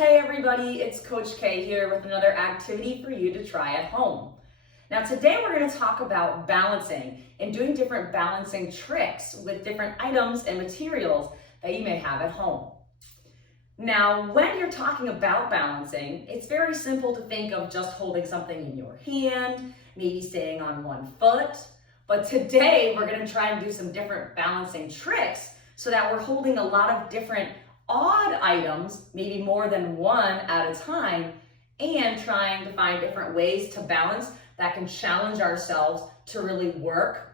Hey everybody, it's Coach K here with another activity for you to try at home. Now today we're going to talk about balancing and doing different balancing tricks with different items and materials that you may have at home. Now when you're talking about balancing, it's very simple to think of just holding something in your hand, maybe staying on one foot. But today we're going to try and do some different balancing tricks so that we're holding a lot of different odd items, maybe more than one at a time, and trying to find different ways to balance that can challenge ourselves to really work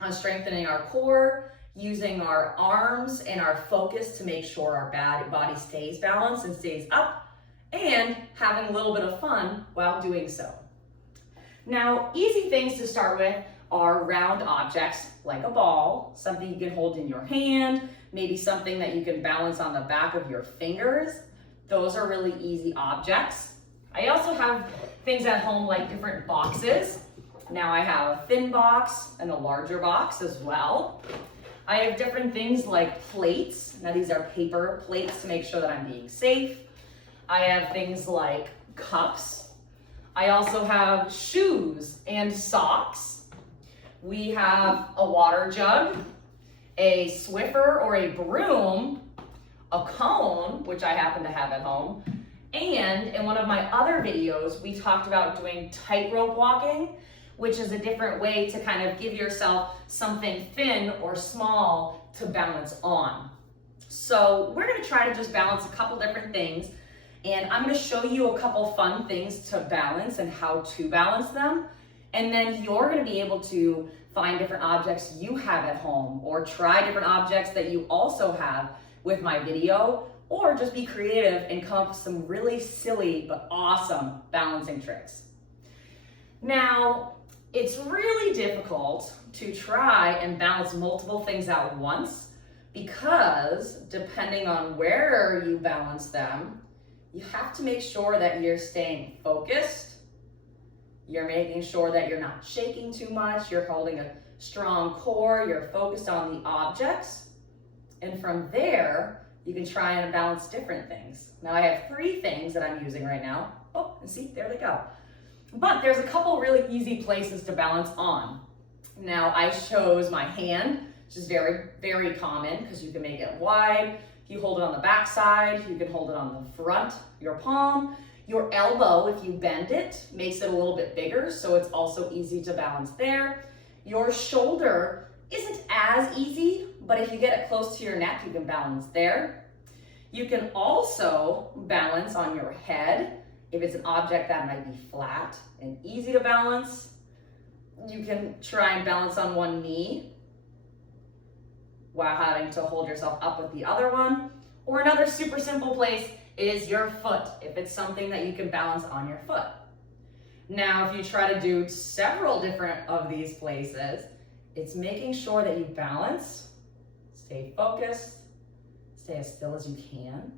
on strengthening our core, using our arms and our focus to make sure our body stays balanced and stays up, and having a little bit of fun while doing so. Now, easy things to start with are round objects like a ball, something you can hold in your hand, maybe something that you can balance on the back of your fingers. Those are really easy objects. I also have things at home like different boxes. Now I have a thin box and a larger box as well. I have different things like plates. Now these are paper plates to make sure that I'm being safe. I have things like cups. I also have shoes and socks. We have a water jug, a Swiffer or a broom, a cone, which I happen to have at home, and in one of my other videos, we talked about doing tightrope walking, which is a different way to kind of give yourself something thin or small to balance on. So we're gonna try to just balance a couple different things, and I'm gonna show you a couple fun things to balance and how to balance them. And then you're going to be able to find different objects you have at home or try different objects that you also have with my video, or just be creative and come up with some really silly but awesome balancing tricks. Now, it's really difficult to try and balance multiple things at once because depending on where you balance them, you have to make sure that you're staying focused. You're making sure that you're not shaking too much, you're holding a strong core, you're focused on the objects. And from there, you can try and balance different things. Now I have 3 things that I'm using right now. Oh, and see, there they go. But there's a couple really easy places to balance on. Now I chose my hand, which is very, very common because you can make it wide. If you hold it on the back side, you can hold it on the front, your palm. Your elbow, if you bend it, makes it a little bit bigger, so it's also easy to balance there. Your shoulder isn't as easy, but if you get it close to your neck, you can balance there. You can also balance on your head. If it's an object that might be flat and easy to balance, you can try and balance on one knee while having to hold yourself up with the other one. Or another super simple place is your foot, if it's something that you can balance on your foot. Now, if you try to do several different of these places, it's making sure that you balance, stay focused, stay as still as you can,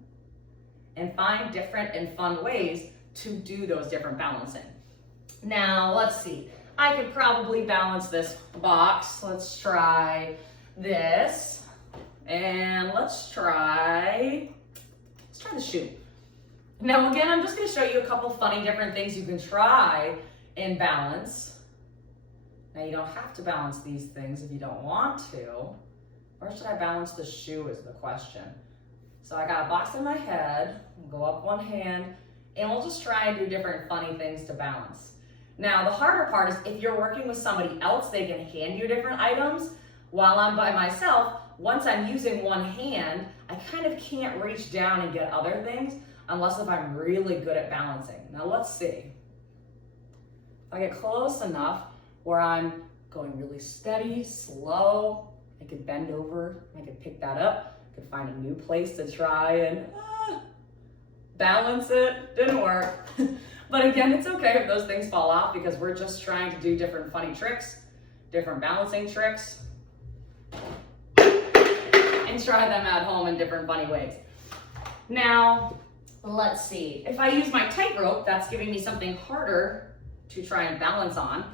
and find different and fun ways to do those different balancing. Now, let's see. I could probably balance this box. Let's try this, and let's try the shoe. Now again, I'm just going to show you a couple funny different things you can try and balance. Now you don't have to balance these things if you don't want to. Where should I balance the shoe is the question. So I got a box in my head, go up one hand, and we'll just try and do different funny things to balance. Now the harder part is if you're working with somebody else, they can hand you different items. While I'm by myself, once I'm using one hand, I kind of can't reach down and get other things unless if I'm really good at balancing. Now let's see. If I get close enough where I'm going really steady, slow, I could bend over, I could pick that up, I could find a new place to try and balance it. Didn't work. But again, it's okay if those things fall off because we're just trying to do different funny tricks, different balancing tricks, and try them at home in different funny ways. Now, let's see. If I use my tightrope, that's giving me something harder to try and balance on.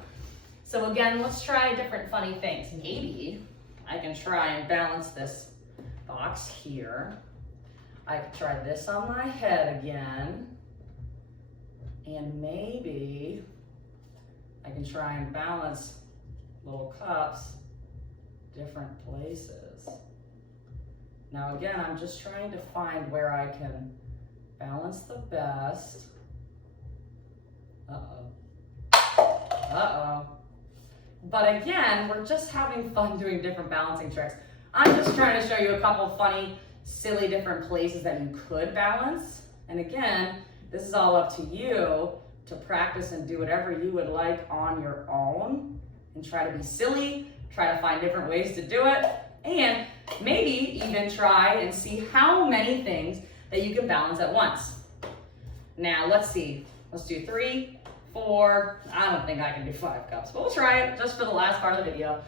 So again, let's try different funny things. Maybe I can try and balance this box here I could try this on my head again. And maybe I can try and balance little cups different places. Now again, I'm just trying to find where I can balance the best. But again, we're just having fun doing different balancing tricks. I'm just trying to show you a couple funny, silly different places that you could balance. And again, this is all up to you to practice and do whatever you would like on your own and try to be silly, try to find different ways to do it, and maybe even try and see how many things that you can balance at once. Now, let's see. Let's do 3, 4, I don't think I can do 5 cups, but we'll try it just for the last part of the video.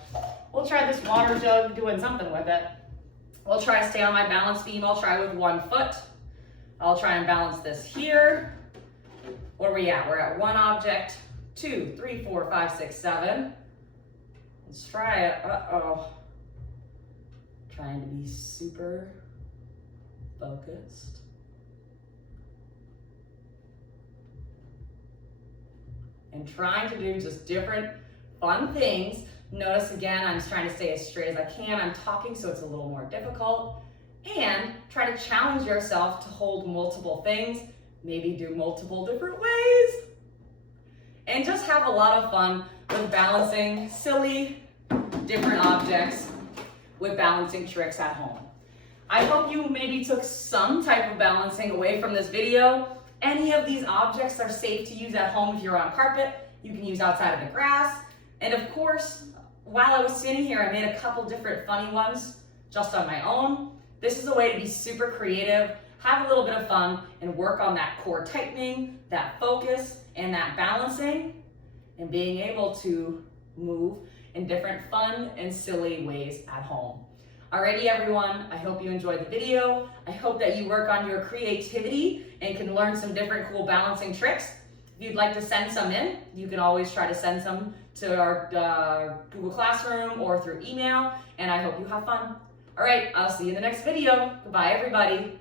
We'll try this water jug doing something with it. We'll try to stay on my balance beam. I'll try with 1 foot. I'll try and balance this here. Where are we at? We're at 1 object, 2, 3, 4, 5, 6, 7. Let's try it. Trying to be super focused. And trying to do just different fun things. Notice again, I'm just trying to stay as straight as I can. I'm talking so it's a little more difficult. And try to challenge yourself to hold multiple things, maybe do multiple different ways. And just have a lot of fun with balancing silly, different objects with balancing tricks at home. I hope you maybe took some type of balancing away from this video. Any of these objects are safe to use at home if you're on carpet. You can use outside of the grass. And of course, while I was sitting here, I made a couple different funny ones just on my own. This is a way to be super creative, have a little bit of fun, and work on that core tightening, that focus, and that balancing, and being able to move in different fun and silly ways at home. Alrighty everyone, I hope you enjoyed the video. I hope that you work on your creativity and can learn some different cool balancing tricks. If you'd like to send some in, you can always try to send some to our Google Classroom or through email, and I hope you have fun. Alright, I'll see you in the next video. Goodbye everybody.